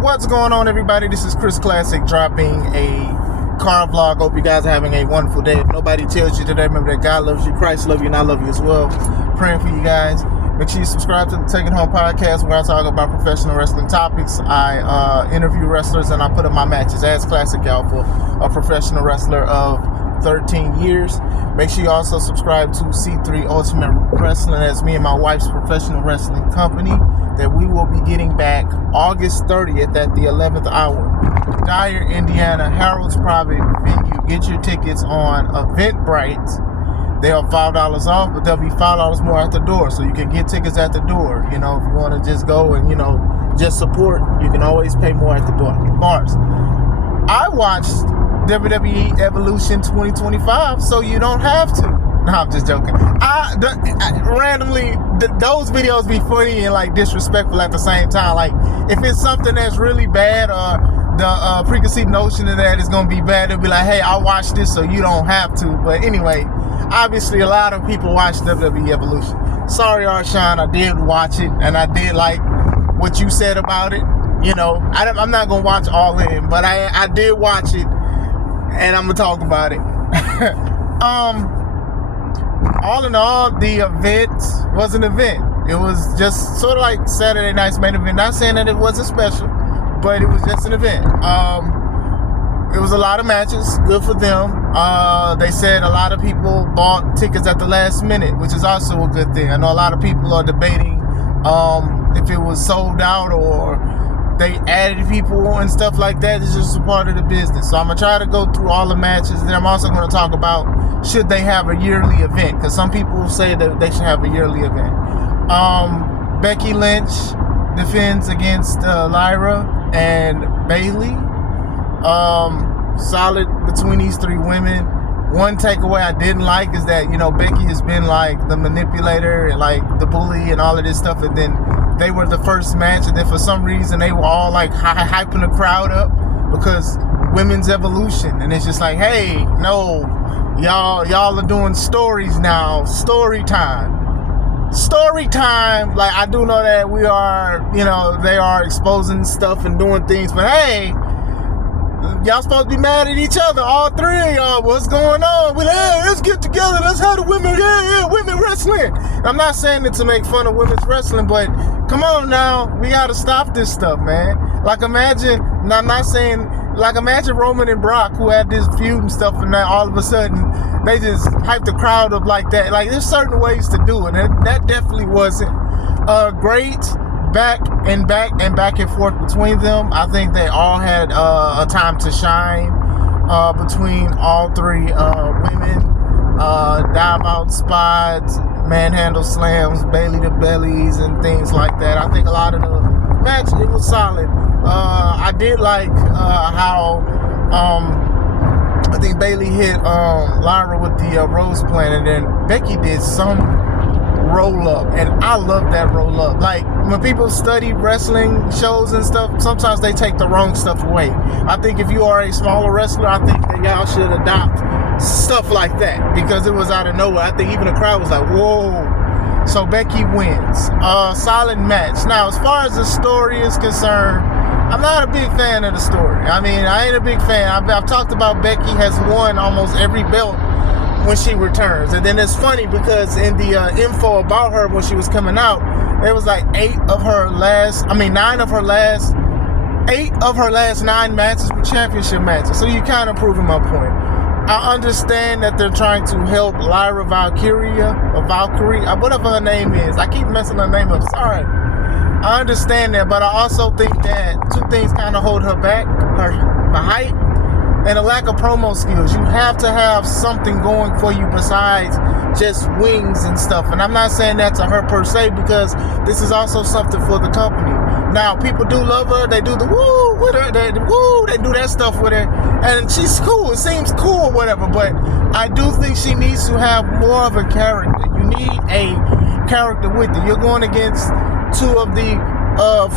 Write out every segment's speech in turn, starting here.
What's going on, everybody? This is Chris Classic dropping a car vlog. Hope you guys are having a wonderful day. If nobody tells you today, remember that God loves you, Christ loves you, and I love you as well. Praying for you guys. Make sure you subscribe to the Taking Home podcast, where I talk about professional wrestling topics. I interview wrestlers and I put up my matches. As Classic, y'all, for a professional wrestler of 13 years. Make sure you also subscribe to C3 Ultimate Wrestling. That's me and my wife's professional wrestling company that we will be getting back August 30th at the 11th hour. Dyer, Indiana, Harold's private venue. Get your tickets on Eventbrite. They are $5 off, but they'll be $5 more at the door. So you can get tickets at the door. You know, if you want to just go and, just support, you can always pay more at the door. Bars. I watched WWE Evolution 2025, so you don't have to. No, I'm just joking. Randomly, those videos be funny and like disrespectful at the same time. Like, if it's something that's really bad or the preconceived notion of that is gonna be bad, it'll be like, hey, I'll watch this so you don't have to. But anyway, obviously a lot of people watch WWE Evolution. Sorry, Arshawn, I did watch it and I did like what you said about it. I'm not gonna watch all in, but I did watch it and I'm gonna talk about it. All in all, the event was an event. It was just sort of like Saturday night's main event. Not saying that it wasn't special, but it was just an event. It was a lot of matches. Good for them. They said a lot of people bought tickets at the last minute, which is also a good thing. I know a lot of people are debating if it was sold out or they added people and stuff like that. It's just a part of the business. So I'm going to try to go through all the matches. Then I'm also going to talk about should they have a yearly event, because some people say that they should have a yearly event. Becky Lynch defends against Lyra and Bayley. Solid between these three women. One takeaway I didn't like is that, Becky has been like the manipulator and like the bully and all of this stuff, and then they were the first match, and then for some reason they were all like hyping the crowd up because women's evolution, and it's just like, hey, no, y'all are doing stories now. Story time. Like, I do know that we are, they are exposing stuff and doing things, but hey, y'all supposed to be mad at each other, all three of y'all. What's going on? Well, hey, let's get together. Let's have the women. Yeah, women wrestling. I'm not saying it to make fun of women's wrestling, but come on now. We got to stop this stuff, man. Like, imagine Roman and Brock, who had this feud and stuff, and then all of a sudden they just hyped the crowd up like that. Like, there's certain ways to do it, and that definitely wasn't great. Back and forth between them. I think they all had a time to shine between all three women. Dive out spots, manhandle slams, Bailey to bellies, and things like that. I think a lot of the match, it was solid. I did like how I think Bailey hit Lyra with the Rose Plant, and then Becky did some roll up, and I love that roll up. Like, when people study wrestling shows and stuff, sometimes they take the wrong stuff away. I think if you are a smaller wrestler, I think that y'all should adopt stuff like that, because it was out of nowhere. I think even the crowd was like, whoa. So Becky wins. Solid match. Now, as far as the story is concerned, I'm not a big fan of the story. I mean, I ain't a big fan. I've talked about Becky has won almost every belt when she returns. And then it's funny because in the info about her when she was coming out, there was like 8 of her last 9 matches were championship matches. So you kind of proving my point. I understand that they're trying to help Lyra Valkyrie, whatever her name is. I keep messing her name up. Sorry. I understand that, but I also think that two things kind of hold her back. Her height and a lack of promo skills. You have to have something going for you besides just wings and stuff. And I'm not saying that to her per se, because this is also something for the company. Now, people do love her. They do the woo with her. They do that stuff with her. And she's cool. It seems cool or whatever. But I do think she needs to have more of a character. You need a character with it. You're going against two of the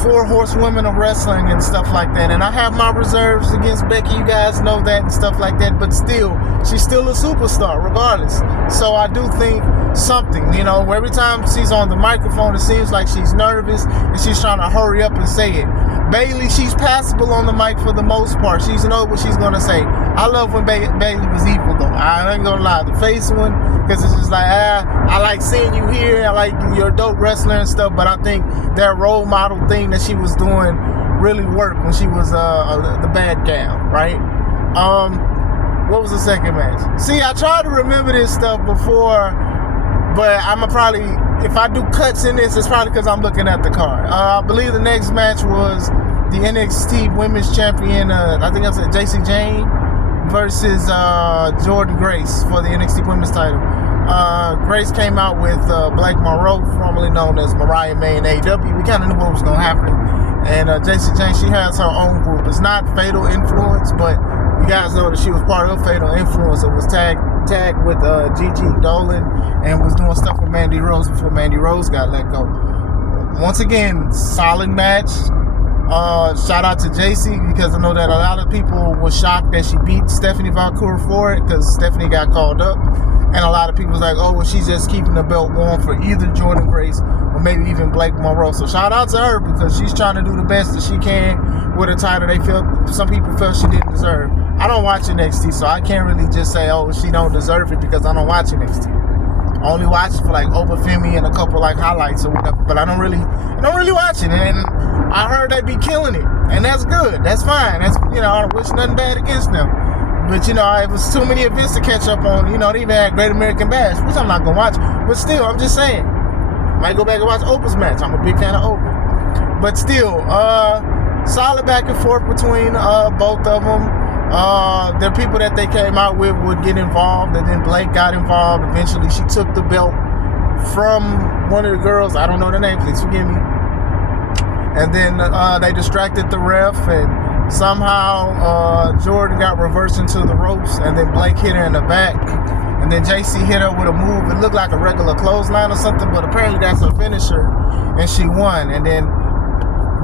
4 horsewomen of wrestling and stuff like that, and I have my reserves against Becky, you guys know that, and stuff like that, but still, she's still a superstar regardless. So I do think something, every time she's on the microphone, it seems like she's nervous and she's trying to hurry up and say it. Bayley, she's passable on the mic for the most part. She's know what she's gonna say. I love when Bayley was evil though. I ain't gonna lie. The face one, because it's just like, I like seeing you here. I like you're a dope wrestler and stuff. But I think that role model thing that she was doing really worked when she was the bad gal, right? What was the second match? See, I tried to remember this stuff before, but I'm probably, if I do cuts in this, it's probably because I'm looking at the card. I believe the next match was the NXT Women's Champion, I think that's JC Jane versus Jordan Grace for the NXT Women's title. Grace came out with Blake Monroe, formerly known as Mariah May in AEW. We kind of knew what was going to happen. And JC Jane, she has her own group. It's not Fatal Influence, but you guys know that she was part of Fatal Influence. It was tagged with Gigi Dolan and was doing stuff with Mandy Rose before Mandy Rose got let go. Once again, solid match. Shout out to JC, because I know that a lot of people were shocked that she beat Stephanie Valcour for it, because Stephanie got called up. And a lot of people was like, oh, well, she's just keeping the belt warm for either Jordan Grace or maybe even Blake Monroe. So shout out to her, because she's trying to do the best that she can with a title they felt some people felt she didn't deserve. I don't watch NXT, so I can't really just say, oh, she don't deserve it, because I don't watch NXT. I only watch it for like Obafemi and a couple like highlights or whatever, but I don't really watch it. And I heard they be killing it, and that's good. That's fine. That's, I don't wish nothing bad against them. But, it was too many events to catch up on. They even had Great American Bash, which I'm not going to watch. But still, I'm just saying. Might go back and watch Oprah's match. I'm a big fan of Oprah. But still, solid back and forth between both of them. The people that they came out with would get involved, and then Blake got involved. Eventually, she took the belt from one of the girls. I don't know the name, please forgive me. And then they distracted the ref, and somehow Jordan got reversed into the ropes, and then Blake hit her in the back, and then JC hit her with a move. It looked like a regular clothesline or something, but apparently that's her finisher, and she won. And then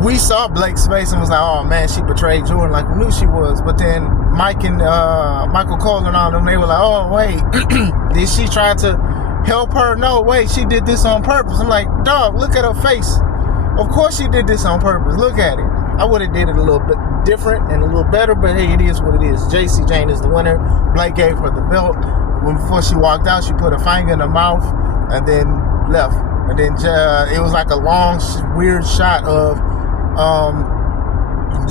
we saw Blake's face and was like, oh man, she betrayed Jordan, like we knew she was. But then Mike and Michael Cole and all them, they were like, oh wait, did she try to help her? No, wait, she did this on purpose. I'm like, dog, look at her face. Of course she did this on purpose. Look at it. I would have did it a little bit different and a little better, but hey, it is what it is. JC Jane is the winner. Blake gave her the belt. Before she walked out, she put a finger in her mouth and then left. And then it was like a long, weird shot of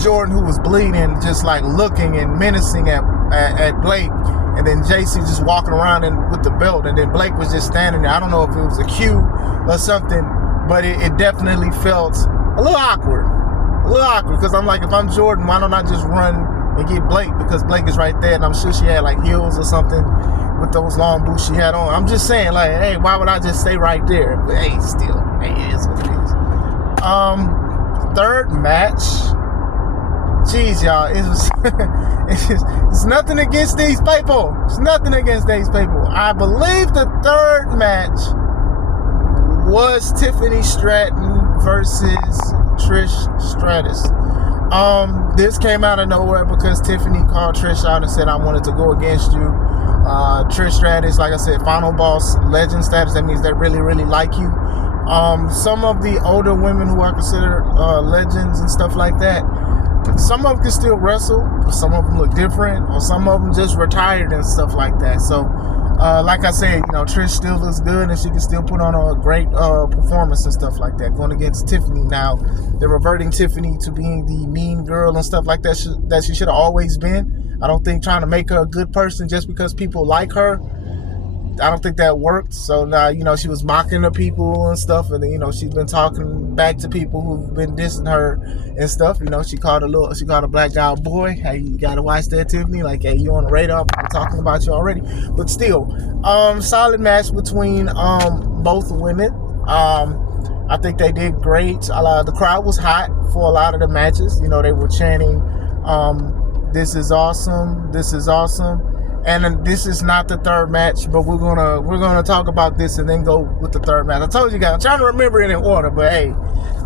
Jordan, who was bleeding, just like looking and menacing at Blake. And then JC just walking around with the belt. And then Blake was just standing there. I don't know if it was a cue or something, but it definitely felt a little awkward. Because I'm like, if I'm Jordan, why don't I just run and get Blake? Because Blake is right there, and I'm sure she had like heels or something with those long boots she had on. I'm just saying, like, hey, why would I just stay right there? But hey, still, hey, it is what it is. Third match. Jeez, y'all, it's nothing against these people. It's nothing against these people. I believe the third match was Tiffany Stratton versus Trish Stratus. This came out of nowhere because Tiffany called Trish out and said, I wanted to go against you. Trish Stratus, like I said, final boss legend status. That means they really, really like you. Some of the older women who are considered legends and stuff like that, some of them can still wrestle, some of them look different, or some of them just retired and stuff like that. So like I said, Trish still looks good, and she can still put on a great performance and stuff like that. Going against Tiffany now, they're reverting Tiffany to being the mean girl and stuff like that that she should have always been. I don't think trying to make her a good person just because people like her, I don't think that worked. So now, she was mocking the people and stuff, and then, she's been talking back to people who've been dissing her and stuff. She called a black guy a boy. Hey, you gotta watch that, Tiffany. Like, hey, you on the radar? People talking about you already. But still, solid match between both women. I think they did great. The crowd was hot for a lot of the matches. They were chanting, "This is awesome! This is awesome!" And this is not the third match, but we're gonna talk about this and then go with the third match. I told you guys, I'm trying to remember it in order, but hey,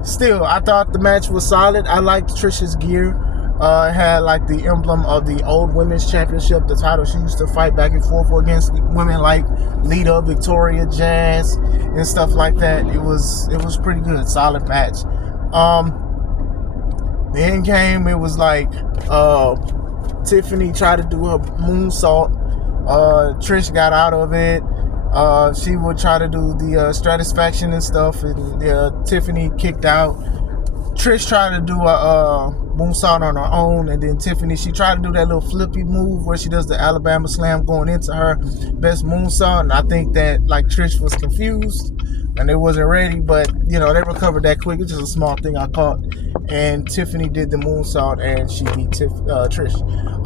still, I thought the match was solid. I liked Trish's gear. It had like the emblem of the old women's championship, the title she used to fight back and forth against women like Lita, Victoria, Jazz, and stuff like that. It was pretty good, solid match. The end game, it was like Tiffany tried to do her moonsault. Trish got out of it. She would try to do the stratisfaction and stuff, and Tiffany kicked out. Trish tried to do a moonsault on her own, and then Tiffany, she tried to do that little flippy move where she does the Alabama slam going into her best moonsault, and I think that like Trish was confused and they wasn't ready, but you know, they recovered that quick. It's just a small thing I caught, and Tiffany did the moonsault and she beat Trish.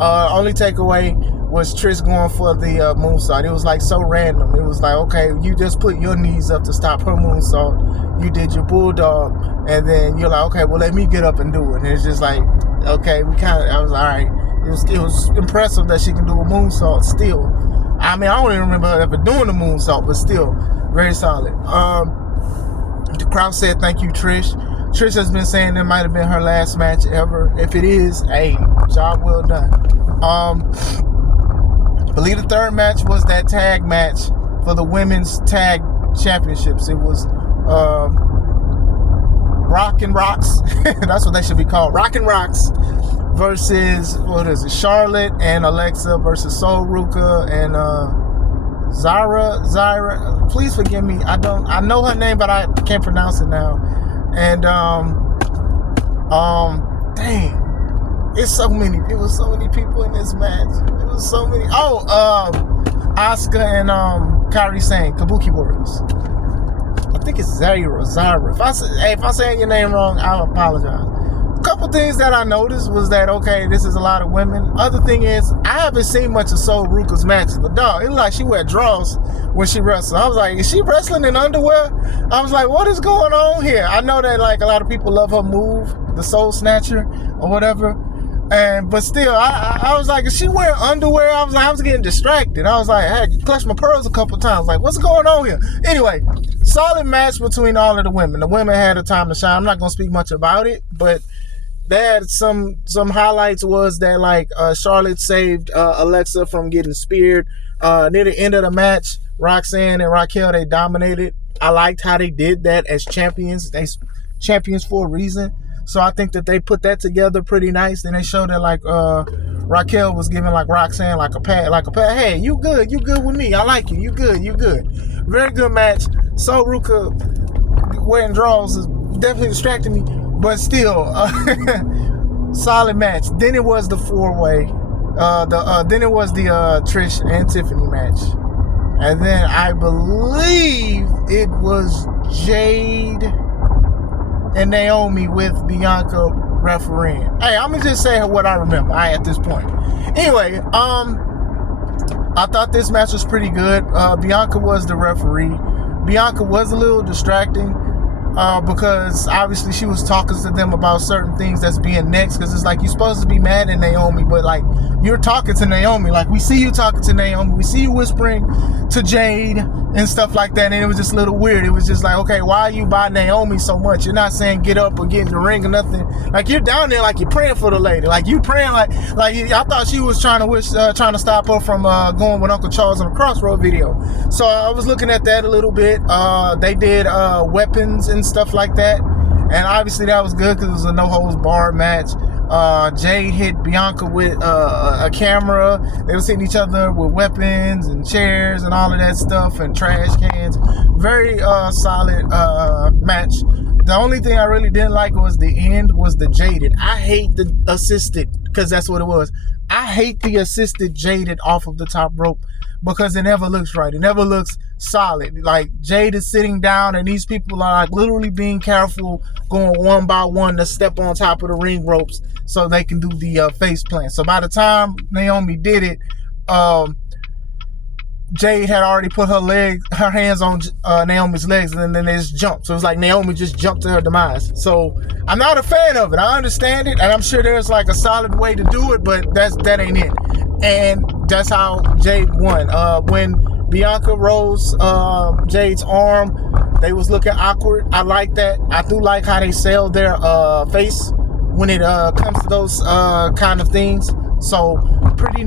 Only takeaway was Trish going for the moonsault. It was like so random. It was like, okay, you just put your knees up to stop her moonsault. You did your bulldog, and then you're like, okay, well, let me get up and do it. And it's just like, okay, I was all right. It was impressive that she can do a moonsault still. I mean, I don't even remember her ever doing a moonsault, but still, very solid. The crowd said, thank you, Trish. Trish has been saying it might have been her last match ever. If it is, hey, job well done. I believe the third match was that tag match for the women's tag championships. It was Rock and Rocks. That's what they should be called. Rock and Rocks versus, what is it, Charlotte and Alexa versus Sol Ruka and Zyra. Please forgive me. I know her name, but I can't pronounce it now. And dang. It was so many people in this match. It was so many. Asuka and Kairi Sane, Kabuki Warriors. I think it's Zyra. If I'm saying your name wrong, I'll apologize. A couple things that I noticed was that, okay, this is a lot of women. Other thing is, I haven't seen much of Sol Ruka's matches, but dog, it looked like she wear drawers when she wrestled. I was like, is she wrestling in underwear? I was like, what is going on here? I know that like a lot of people love her move, the Soul Snatcher or whatever. But still, I was like, is she wearing underwear? I was getting distracted. I was like, I had to clutch my pearls a couple times. Like, what's going on here? Anyway, solid match between all of the women. The women had a time to shine. I'm not going to speak much about it, but they had some highlights was that, like, Charlotte saved Alexa from getting speared. Near the end of the match, Roxanne and Raquel, they dominated. I liked how they did that as champions. They champions for a reason. So I think that they put that together pretty nice. Then they showed that like Raquel was giving like Roxanne like a pat. Hey, you good with me. I like you. You good. Very good match. Sol Ruka wearing drawers is definitely distracting me, but still solid match. Then it was the four-way. Then it was the Trish and Tiffany match, and then I believe it was Jade and Naomi with Bianca refereeing. Hey, I'm gonna just say what I remember at this point. Anyway, I thought this match was pretty good. Bianca was the referee. Bianca was a little distracting because obviously she was talking to them about certain things that's being next, because it's like you're supposed to be mad at Naomi, but like you're talking to Naomi, like we see you talking to Naomi, we see you whispering to Jade and stuff like that, and it was just a little weird. It was just like, okay, why are you by Naomi so much? You're not saying get up or get in the ring or nothing. Like you're down there like you're praying for the lady, like you praying like I thought she was trying to stop her from going with Uncle Charles on a Crossroad video. So I was looking at that a little bit. They did weapons and stuff like that, and obviously that was good because it was a no holds barred match. Jade hit Bianca with a camera. They was hitting each other with weapons and chairs and all of that stuff and trash cans. Very solid match. The only thing I really didn't like was the end, was the jaded. I hate the assisted, because that's what it was. I hate the assisted jaded off of the top rope, because it never looks right. It never looks solid. Like Jade is sitting down and these people are like literally being careful, going one by one to step on top of the ring ropes so they can do the face plant. So by the time Naomi did it, Jade had already put her hands on Naomi's legs, and then they just jumped. So it was like Naomi just jumped to her demise. So I'm not a fan of it. I understand it, and I'm sure there's like a solid way to do it, but that ain't it. And that's how Jade won. When Bianca rose Jade's arm, they was looking awkward. I like that. I do like how they sell their face when it comes to those kind of things. So pretty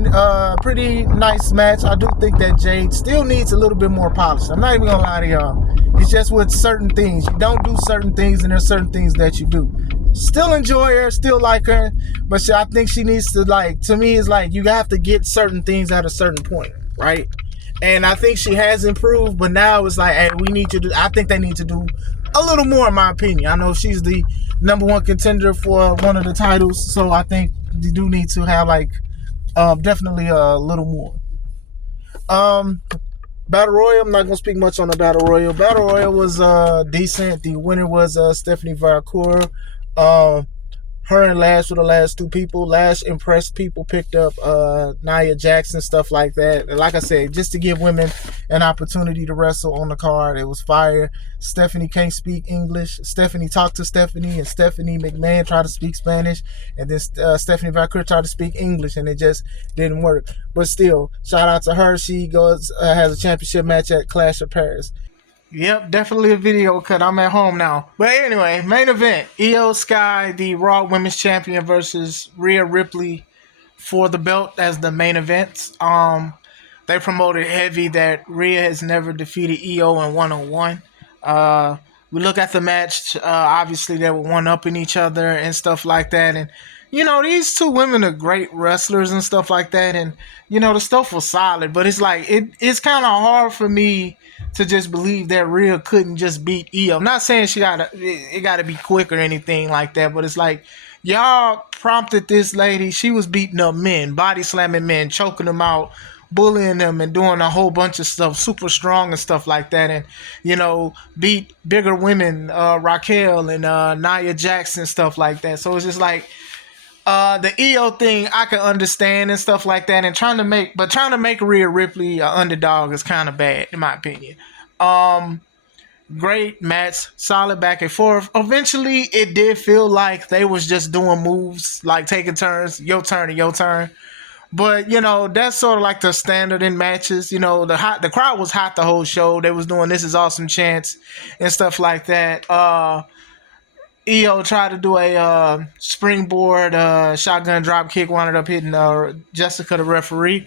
nice match. I do think that Jade still needs a little bit more polish. I'm not even gonna lie to y'all. It's just with certain things. You don't do certain things, and there's certain things that you do. Still enjoy her, still like her, but I think she needs to, like, to me, it's like you have to get certain things at a certain point, right? And I think she has improved, but now it's like, hey, we need to do, I think they need to do a little more, in my opinion. I know she's the number one contender for one of the titles, so I think they do need to have, like, definitely a little more. Battle Royal, I'm not going to speak much on the Battle Royal. Battle Royal was decent. The winner was Stephanie Valcour. Her and Lash were the last two people. Lash impressed people, picked up Nia Jackson, stuff like that. And like I said, just to give women an opportunity to wrestle on the card, it was fire. Stephanie can't speak English. Stephanie talked to Stephanie, and Stephanie McMahon tried to speak Spanish, and then Stephanie Valkyrie tried to speak English, and it just didn't work. But still, shout out to her. She goes has a championship match at Clash of Paris. Yep, definitely a video cut. I'm at home now. But anyway, main event. Io Sky, the Raw Women's Champion, versus Rhea Ripley for the belt as the main event. They promoted heavy that Rhea has never defeated Io in one-on-one. We look at the match. Obviously, they were one-upping each other and stuff like that. And, you know, these two women are great wrestlers and stuff like that. And, you know, the stuff was solid. But it's like, it's kind of hard for me to just believe that Rhea couldn't just beat Io. I'm not saying it got to be quick or anything like that, but it's like, y'all prompted this lady. She was beating up men, body slamming men, choking them out, bullying them, and doing a whole bunch of stuff, super strong and stuff like that. And, you know, beat bigger women, Raquel and Nia Jackson, stuff like that. So it's just like, the Io thing I can understand and stuff like that, and trying to make Rhea Ripley an underdog is kind of bad in my opinion. Great match, solid back and forth. Eventually, it did feel like they was just doing moves, like taking turns, your turn and your turn. But, you know, that's sort of like the standard in matches. You know, the crowd was hot the whole show. They was doing "This Is Awesome" chants and stuff like that. Io tried to do a springboard shotgun drop kick, wound up hitting Jessica, the referee.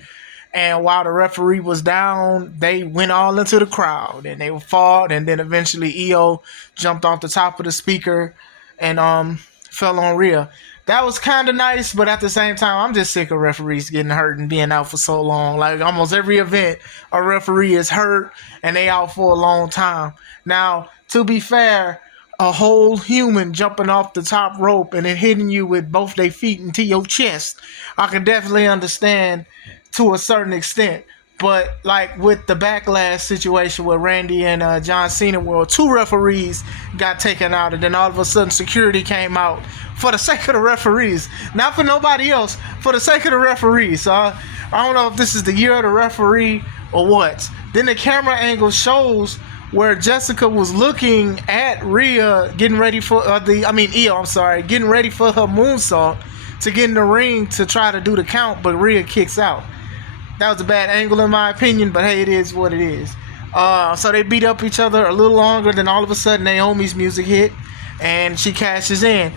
And while the referee was down, they went all into the crowd and they fought. And then eventually Io jumped off the top of the speaker and fell on Rhea. That was kind of nice, but at the same time, I'm just sick of referees getting hurt and being out for so long. Like, almost every event, a referee is hurt and they out for a long time. Now, to be fair, a whole human jumping off the top rope and then hitting you with both their feet into your chest, I can definitely understand to a certain extent. But like with the backlash situation with Randy and John Cena, where two referees got taken out, and then all of a sudden security came out for the sake of the referees, not for nobody else, for the sake of the referees. So I don't know if this is the year of the referee or what. Then the camera angle shows where Jessica was looking at Rhea getting ready for Io, getting ready for her moonsault to get in the ring to try to do the count, but Rhea kicks out. That was a bad angle in my opinion, but hey, it is what it is. So they beat up each other a little longer, then all of a sudden Naomi's music hit and she cashes in.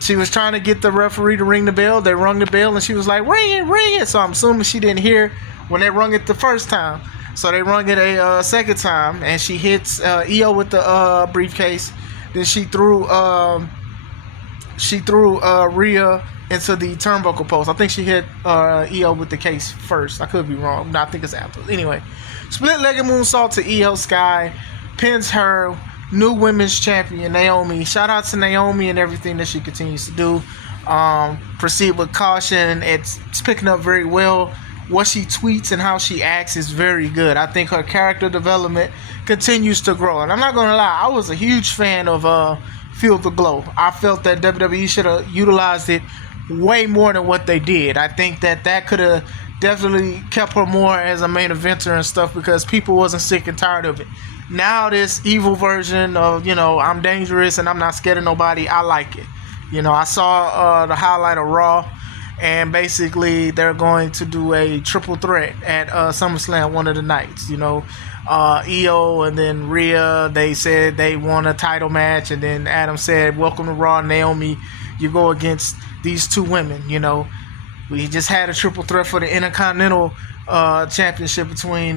She was trying to get the referee to ring the bell. They rung the bell and she was like, ring it. So I'm assuming she didn't hear when they rung it the first time. So they rung it a second time, and she hits Io with the briefcase. Then she threw Rhea into the turnbuckle post. I think she hit Io with the case first. I could be wrong. No, I think it's after. Anyway, split-legged moonsault to Io Sky, pins her, new women's champion Naomi. Shout out to Naomi and everything that she continues to do. Proceed with caution. It's picking up very well. What she tweets and how she acts is very good. I think her character development continues to grow. And I'm not going to lie, I was a huge fan of Feel the Glow. I felt that WWE should have utilized it way more than what they did. I think that could have definitely kept her more as a main eventer and stuff, because people wasn't sick and tired of it. Now this evil version of, you know, I'm dangerous and I'm not scared of nobody, I like it. You know, I saw the highlight of Raw, and basically they're going to do a triple threat at SummerSlam one of the nights. You know, Io and then Rhea, they said they want a title match, and then Adam said, welcome to Raw, Naomi, you go against these two women. You know, we just had a triple threat for the Intercontinental Championship between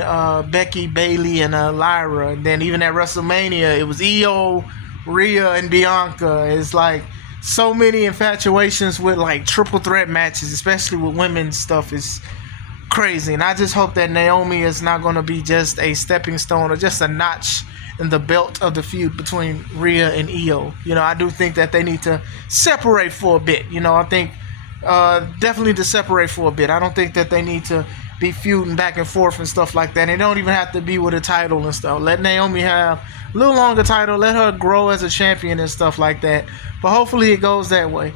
Becky, Bayley, and Lyra. And then even at WrestleMania, it was Io, Rhea, and Bianca. It's like, so many infatuations with like triple threat matches, especially with women's stuff, is crazy. And I just hope that Naomi is not going to be just a stepping stone or just a notch in the belt of the feud between Rhea and Io. You know, I do think that they need to separate for a bit. You know, I think definitely to separate for a bit. I don't think that they need to be feuding back and forth and stuff like that. They don't even have to be with a title and stuff. Let Naomi have a little longer title. Let her grow as a champion and stuff like that. But hopefully it goes that way.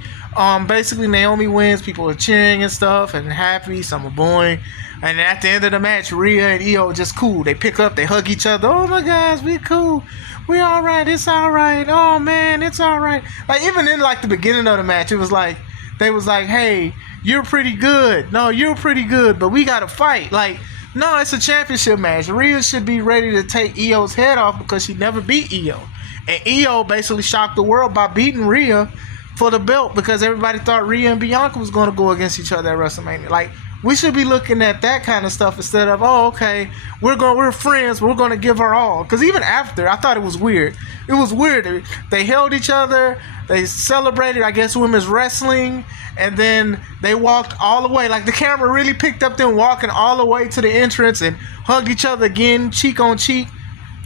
Basically, Naomi wins. People are cheering and stuff and happy. Some are booing. And at the end of the match, Rhea and Io are just cool. They pick up. They hug each other. Oh, my gosh, we cool. We all right. It's all right. Oh, man, it's all right. Like, even in, like, the beginning of the match, it was like, they was like, hey, you're pretty good. No, you're pretty good, but we got to fight. Like, no, it's a championship match. Rhea should be ready to take Io's head off because she never beat Io. And Io basically shocked the world by beating Rhea for the belt because everybody thought Rhea and Bianca was going to go against each other at WrestleMania. Like, we should be looking at that kind of stuff instead of, oh, okay, we're friends, we're going to give her all. Because even after, I thought it was weird. It was weird. They held each other. They celebrated, I guess, women's wrestling. And then they walked all the way. Like, the camera really picked up them walking all the way to the entrance and hugged each other again, cheek on cheek,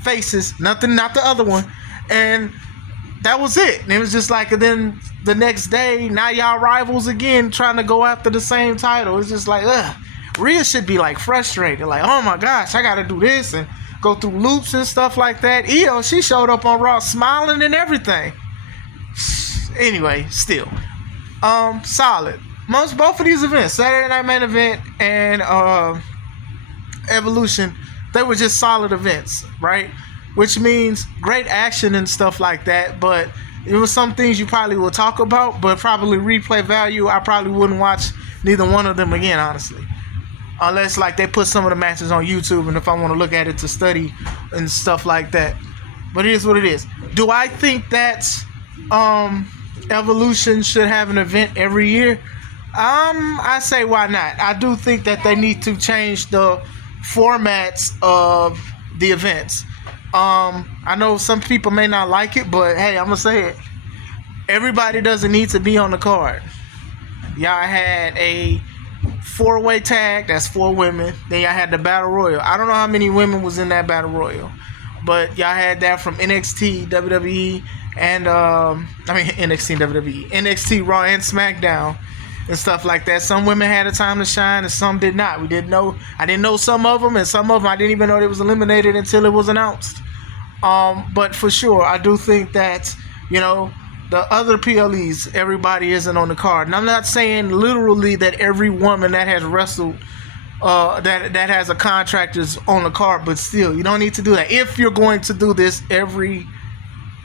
faces. Nothing, not the other one. And that was it. And it was just like, and then the next day, now y'all rivals again, trying to go after the same title. It's just like, ugh. Rhea should be like frustrated, like, oh my gosh, I gotta do this and go through loops and stuff like that. Io, she showed up on Raw smiling and everything. Anyway, still, solid. Both of these events, Saturday Night Main Event and Evolution, they were just solid events, right? Which means great action and stuff like that, but it was some things you probably will talk about, but probably replay value, I probably wouldn't watch neither one of them again, honestly. Unless, like, they put some of the matches on YouTube, and if I want to look at it to study and stuff like that. But it is what it is. Do I think that Evolution should have an event every year? I say why not. I do think that they need to change the formats of the events. I know some people may not like it, but hey, I'm gonna say it. Everybody doesn't need to be on the card. Y'all had a 4-way tag, that's 4 women. Then y'all had the Battle Royal. I don't know how many women was in that Battle Royal, but y'all had that from NXT, WWE, and NXT and WWE, NXT, Raw, and SmackDown, and stuff like that. Some women had a time to shine, and some did not. I didn't know some of them, and some of them I didn't even know they was eliminated until it was announced. But for sure, I do think that, you know, the other PLEs, everybody isn't on the card. And I'm not saying literally that every woman that has wrestled, that has a contract is on the card, but still, you don't need to do that if you're going to do this every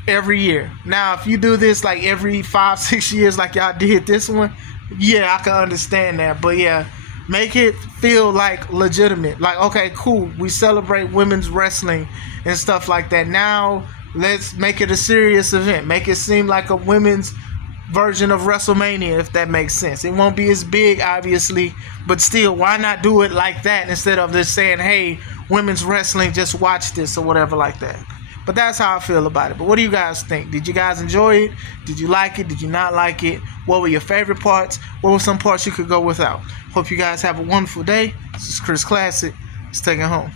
year. Now, if you do this like every 5-6 years like y'all did this one, yeah, I can understand that. But yeah, make it feel like legitimate. Like, okay, cool, we celebrate women's wrestling and stuff like that. Now, let's make it a serious event. Make it seem like a women's version of WrestleMania, if that makes sense. It won't be as big, obviously, but still, why not do it like that instead of just saying, hey, women's wrestling, just watch this or whatever like that. But that's how I feel about it. But what do you guys think? Did you guys enjoy it? Did you like it? Did you not like it? What were your favorite parts? What were some parts you could go without? Hope you guys have a wonderful day. This is Chris Classic. Let's take it home.